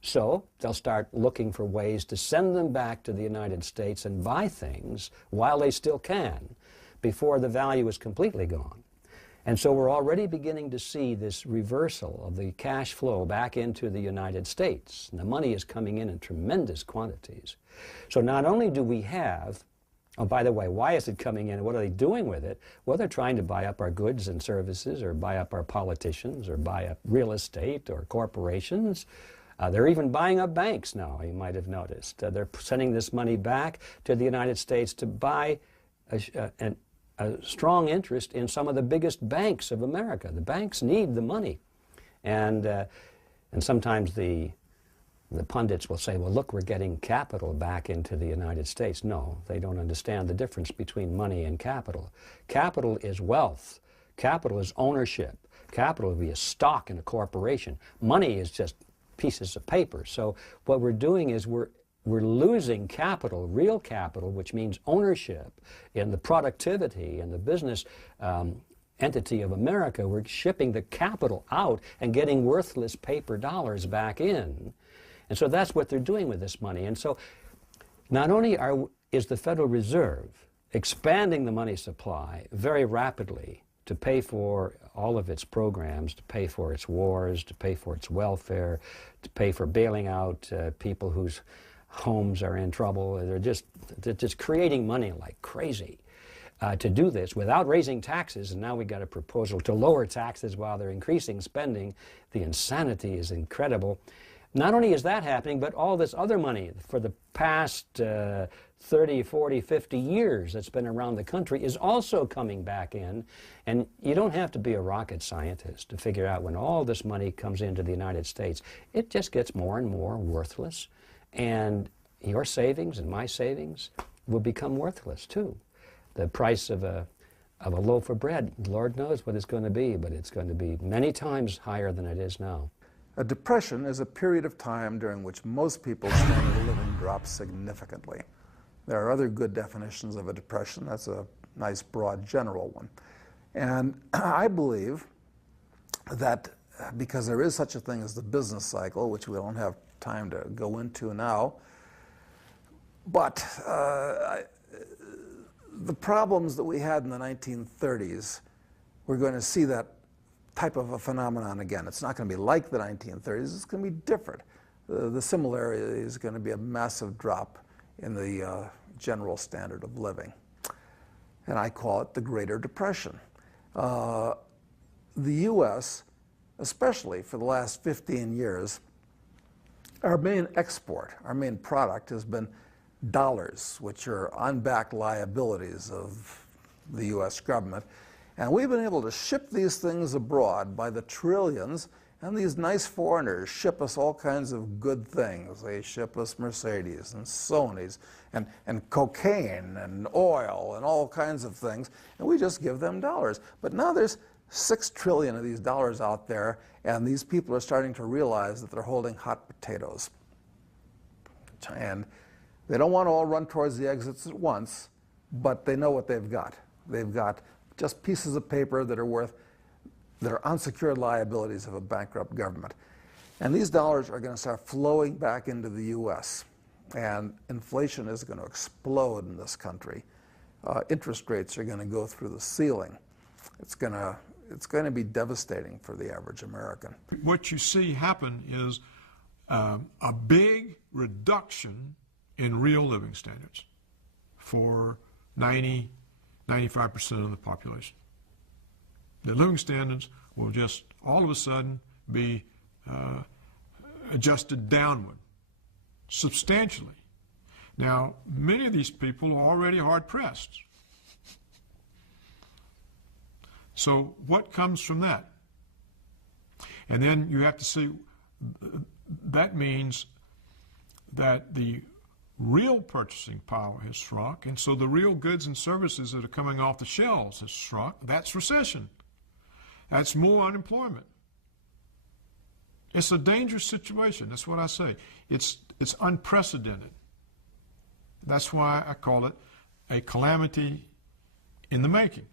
So they'll start looking for ways to send them back to the United States and buy things while they still can, before the value is completely gone. And so we're already beginning to see this reversal of the cash flow back into the United States. And the money is coming in tremendous quantities. So not only do we have, oh, by the way, why is it coming in? What are they doing with it? Well, they're trying to buy up our goods and services, or buy up our politicians, or buy up real estate or corporations. They're even buying up banks now, you might have noticed. They're sending this money back to the United States to buy a strong interest in some of the biggest banks of America. The banks need the money. And sometimes the pundits will say, well, look, we're getting capital back into the United States. No, they don't understand the difference between money and capital. Capital is wealth. Capital is ownership. Capital would be a stock in a corporation. Money is just pieces of paper. So what we're doing is we're losing capital, real capital, which means ownership in the productivity and the business entity of America. We're shipping the capital out and getting worthless paper dollars back in. And so that's what they're doing with this money. And so not only is the Federal Reserve expanding the money supply very rapidly to pay for all of its programs, to pay for its wars, to pay for its welfare, to pay for bailing out people whose homes are in trouble. They're just creating money like crazy to do this without raising taxes. And now we got a proposal to lower taxes while they're increasing spending. The insanity is incredible. Not only is that happening, but all this other money for the past 30, 40, 50 years that's been around the country is also coming back in. And you don't have to be a rocket scientist to figure out when all this money comes into the United States, it just gets more and more worthless. And your savings and my savings will become worthless too. The price of a loaf of bread, Lord knows what it's going to be, but it's going to be many times higher than it is now. A depression is a period of time during which most people's standard of living drops significantly. There are other good definitions of a depression. That's a nice, broad, general one. And I believe that because there is such a thing as the business cycle, which we don't have time to go into now, but the problems that we had in the 1930s, we're going to see that type of a phenomenon again. It's not going to be like the 1930s. It's going to be different. The similarity is going to be a massive drop in the general standard of living. And I call it the Greater Depression. The U.S., especially for the last 15 years, our main export, our main product has been dollars, which are unbacked liabilities of the U.S. government. And we've been able to ship these things abroad by the trillions, and these nice foreigners ship us all kinds of good things. They ship us Mercedes and Sonys and cocaine and oil and all kinds of things, and we just give them dollars. But now there's 6 trillion of these dollars out there, and these people are starting to realize that they're holding hot potatoes. And they don't want to all run towards the exits at once, but they know what they've got. They've got just pieces of paper that are unsecured liabilities of a bankrupt government. And these dollars are going to start flowing back into the U.S. And inflation is going to explode in this country. Interest rates are going to go through the ceiling. It's going to be devastating for the average American. What you see happen is a big reduction in real living standards for 95% of the population. The living standards will just all of a sudden be adjusted downward substantially. Now, many of these people are already hard-pressed. So what comes from that? And then you have to see, that means that the real purchasing power has shrunk, and so the real goods and services that are coming off the shelves has shrunk. That's recession. That's more unemployment. It's a dangerous situation. That's what I say. It's unprecedented. That's why I call it a calamity in the making.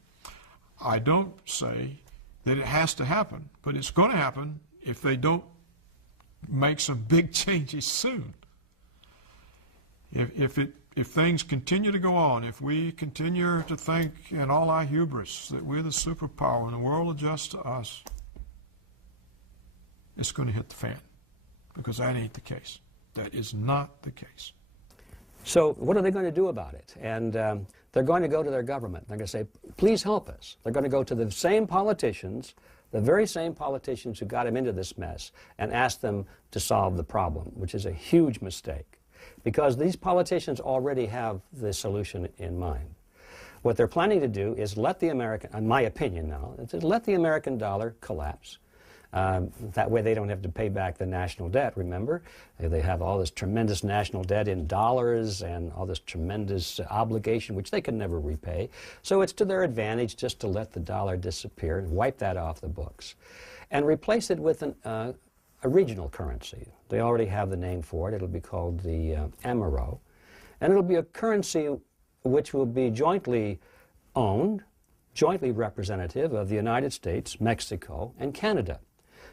I don't say that it has to happen, but it's going to happen if they don't make some big changes soon. If things continue to go on, if we continue to think in all our hubris that we're the superpower and the world adjusts to us, it's going to hit the fan, because that ain't the case. That is not the case. So what are they going to do about it? And they're going to go to their government. They're going to say, please help us. They're going to go to the same politicians, the very same politicians who got them into this mess, and ask them to solve the problem, which is a huge mistake, because these politicians already have the solution in mind. What they're planning to do is let the American, in my opinion now, is let the American dollar collapse. That way they don't have to pay back the national debt, remember? They have all this tremendous national debt in dollars and all this tremendous obligation, which they can never repay. So it's to their advantage just to let the dollar disappear and wipe that off the books and replace it with a regional currency. They already have the name for it. It'll be called the Amero. And it'll be a currency which will be jointly owned, jointly representative of the United States, Mexico, and Canada.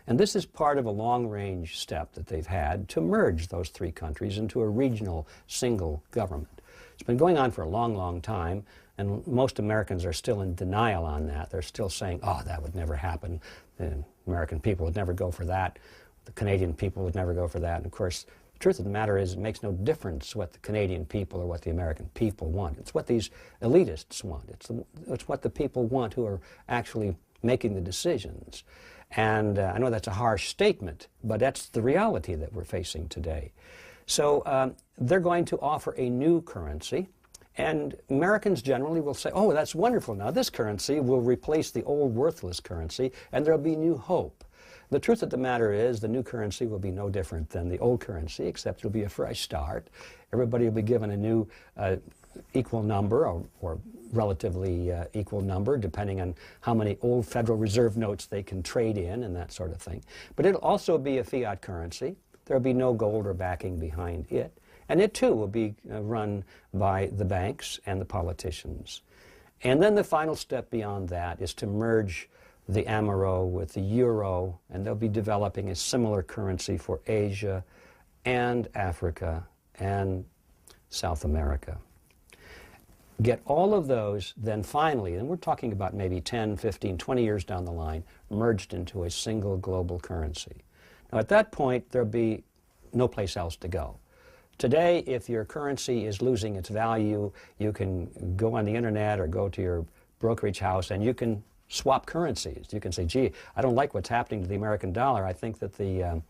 And this is part of a long-range step that they've had to merge those three countries into a regional single government. It's been going on for a long, long time, and most Americans are still in denial on that. They're still saying, oh, that would never happen. The American people would never go for that. The Canadian people would never go for that. And of course, the truth of the matter is it makes no difference what the Canadian people or what the American people want. It's what these elitists want. It's what the people want who are actually making the decisions. And I know that's a harsh statement, but that's the reality that we're facing today. So they're going to offer a new currency, and Americans generally will say, oh, that's wonderful. Now this currency will replace the old worthless currency, and there'll be new hope. The truth of the matter is the new currency will be no different than the old currency, except it'll be a fresh start. Everybody will be given a new equal number or relatively equal number, depending on how many old Federal Reserve notes they can trade in and that sort of thing. But it'll also be a fiat currency. There'll be no gold or backing behind it. And it, too, will be run by the banks and the politicians. And then the final step beyond that is to merge the Amero with the euro, and they'll be developing a similar currency for Asia and Africa and South America. Get all of those, then finally, and we're talking about maybe 10, 15, 20 years down the line, merged into a single global currency. Now at that point, there'll be no place else to go. Today, if your currency is losing its value, you can go on the internet or go to your brokerage house and you can swap currencies. You can say, gee, I don't like what's happening to the American dollar. I think that the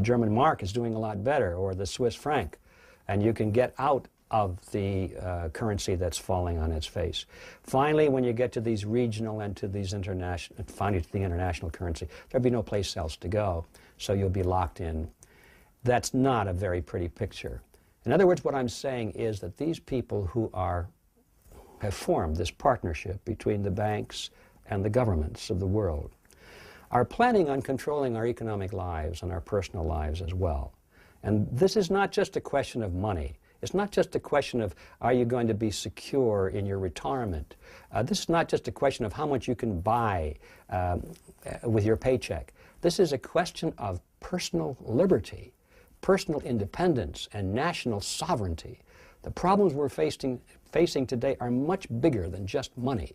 German mark is doing a lot better, or the Swiss franc. And you can get out of the currency that's falling on its face. Finally, when you get to these regional and to these international, finally to the international currency, there'll be no place else to go, so you'll be locked in. That's not a very pretty picture. In other words, what I'm saying is that these people who have formed this partnership between the banks and the governments of the world are planning on controlling our economic lives and our personal lives as well. And this is not just a question of money. It's not just a question of, are you going to be secure in your retirement? This is not just a question of how much you can buy with your paycheck. This is a question of personal liberty, personal independence, and national sovereignty. The problems we're facing today are much bigger than just money.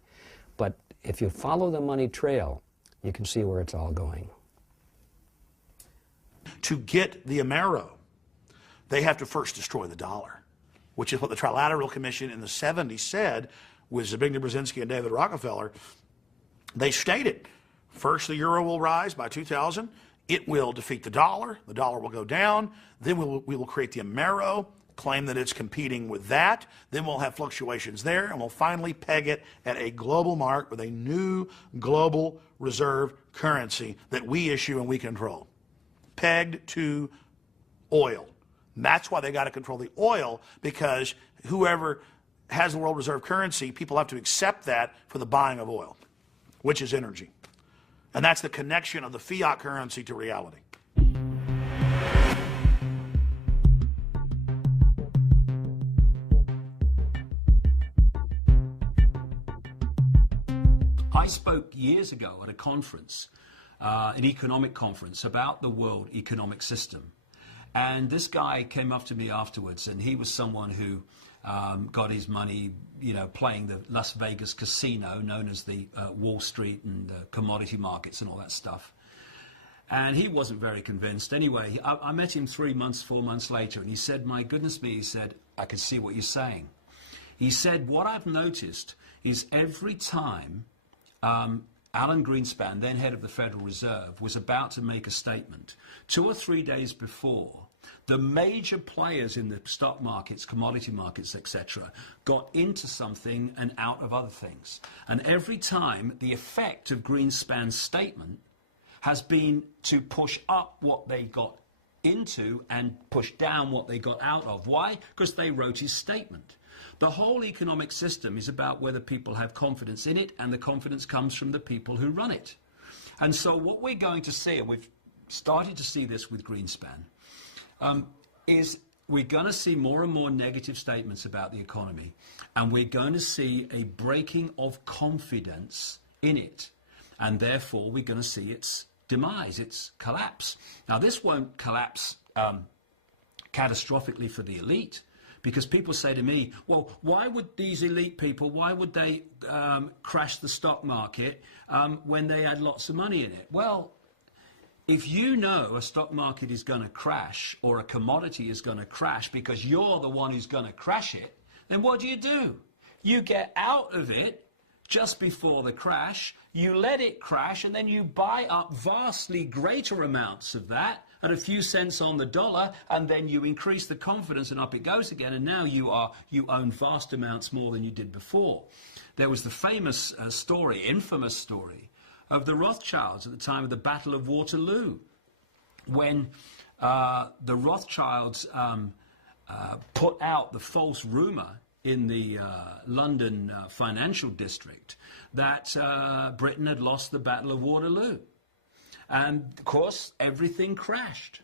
But if you follow the money trail, you can see where it's all going. To get the Amero, they have to first destroy the dollar, which is what the Trilateral Commission in the 70s said with Zbigniew Brzezinski and David Rockefeller. They stated, first the euro will rise by 2000, it will defeat the dollar will go down, then we will create the Amero, claim that it's competing with that, then we'll have fluctuations there, and we'll finally peg it at a global mark with a new global reserve currency that we issue and we control, pegged to oil. And that's why they got to control the oil, because whoever has the world reserve currency, people have to accept that for the buying of oil, which is energy. And that's the connection of the fiat currency to reality. I spoke years ago at a conference, an economic conference, about the world economic system. And this guy came up to me afterwards, and he was someone who got his money, playing the Las Vegas casino, known as the Wall Street and the commodity markets and all that stuff. And he wasn't very convinced. Anyway, I met him 3 months, 4 months later, and he said, my goodness me, he said, I can see what you're saying. He said, what I've noticed is every time Alan Greenspan, then head of the Federal Reserve, was about to make a statement, 2 or 3 days before, the major players in the stock markets, commodity markets, etc., got into something and out of other things. And every time, the effect of Greenspan's statement has been to push up what they got into and push down what they got out of. Why? Because they wrote his statement. The whole economic system is about whether people have confidence in it, and the confidence comes from the people who run it. And so what we're going to see, and we've started to see this with Greenspan, is we're going to see more and more negative statements about the economy, and we're going to see a breaking of confidence in it, and therefore we're going to see its demise, its collapse. Now, this won't collapse catastrophically for the elite, because people say to me, well, why would these elite people, why would they crash the stock market when they had lots of money in it? Well, if you know a stock market is going to crash or a commodity is going to crash because you're the one who's going to crash it, then what do? You get out of it just before the crash, you let it crash, and then you buy up vastly greater amounts of that at a few cents on the dollar, and then you increase the confidence and up it goes again, and now you own vast amounts more than you did before. There was the famous infamous story of the Rothschilds at the time of the Battle of Waterloo, when the Rothschilds put out the false rumor in the London financial district that Britain had lost the Battle of Waterloo. And, of course, everything crashed.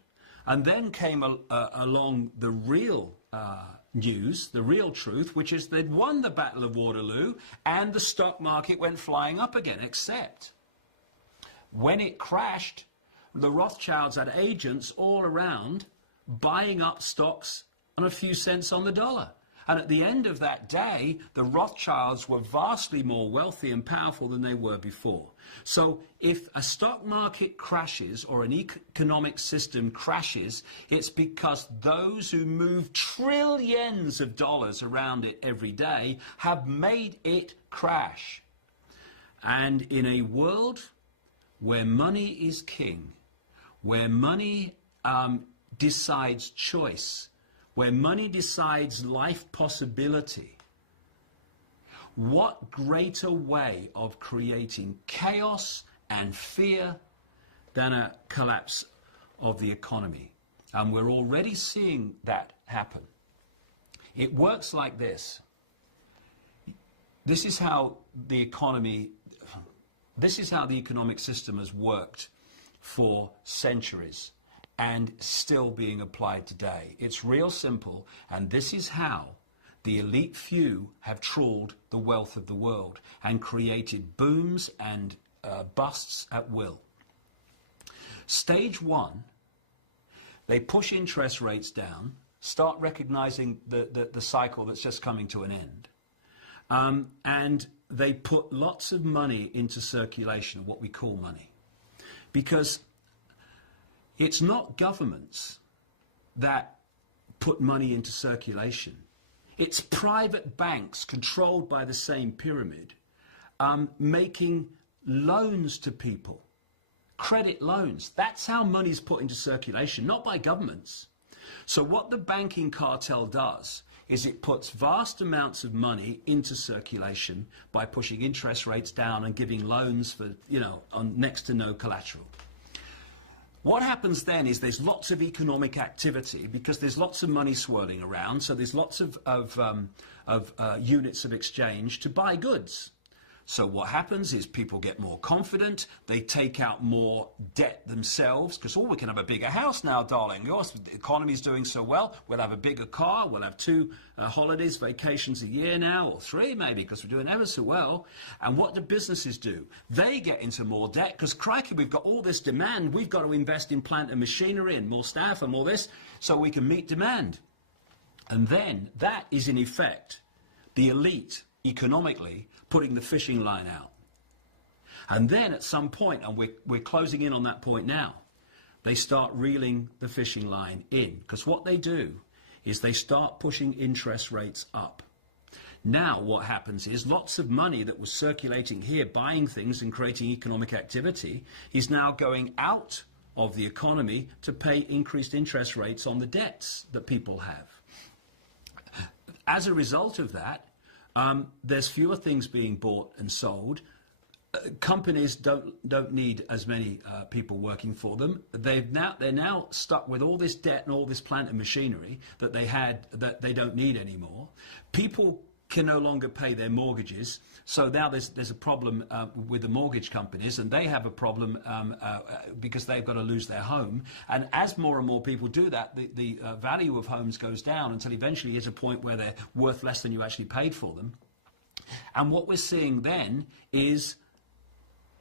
And then came along the real news, the real truth, which is they'd won the Battle of Waterloo and the stock market went flying up again, except when it crashed, the Rothschilds had agents all around buying up stocks on a few cents on the dollar. And at the end of that day, the Rothschilds were vastly more wealthy and powerful than they were before. So if a stock market crashes or an economic system crashes, it's because those who move trillions of dollars around it every day have made it crash. And in a world where money is king, where money decides choice, where money decides life possibility, what greater way of creating chaos and fear than a collapse of the economy? And we're already seeing that happen. It works like this. This is how the economic system has worked for centuries and still being applied today. It's real simple, and this is how the elite few have trawled the wealth of the world and created booms and busts at will. Stage one, they push interest rates down, start recognizing the cycle that's just coming to an end, and they put lots of money into circulation, what we call money, because it's not governments that put money into circulation. It's private banks controlled by the same pyramid, making loans to people, credit loans. That's how money's put into circulation, not by governments. So what the banking cartel does is it puts vast amounts of money into circulation by pushing interest rates down and giving loans for, on next to no collateral. What happens then is there's lots of economic activity because there's lots of money swirling around, so there's lots of units of exchange to buy goods. So what happens is people get more confident, they take out more debt themselves, because, we can have a bigger house now, darling. The economy's doing so well, we'll have a bigger car, we'll have 2 holidays, vacations a year now, or 3 maybe, because we're doing ever so well. And what do businesses do? They get into more debt, because crikey, we've got all this demand, we've got to invest in plant and machinery and more staff and all this, so we can meet demand. And then that is in effect the elite, economically, putting the fishing line out. And then at some point, and we're closing in on that point now, they start reeling the fishing line in. Because what they do is they start pushing interest rates up. Now what happens is lots of money that was circulating here, buying things and creating economic activity, is now going out of the economy to pay increased interest rates on the debts that people have. As a result of that, there's fewer things being bought and sold. Companies don't need as many people working for them. They're now stuck with all this debt and all this plant and machinery that they had that they don't need anymore. People can no longer pay their mortgages, so now there's a problem with the mortgage companies, and they have a problem because they've got to lose their home. And as more and more people do that, the value of homes goes down until eventually there's a point where they're worth less than you actually paid for them. And what we're seeing then is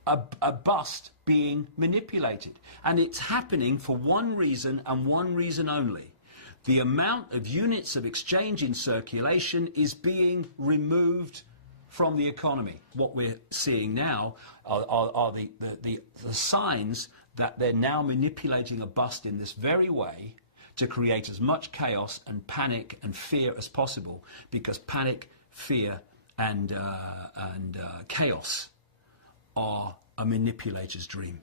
a bust being manipulated. And it's happening for one reason and one reason only. The amount of units of exchange in circulation is being removed from the economy. What we're seeing now are the signs that they're now manipulating a bust in this very way to create as much chaos and panic and fear as possible, because panic, fear, and chaos are a manipulator's dream.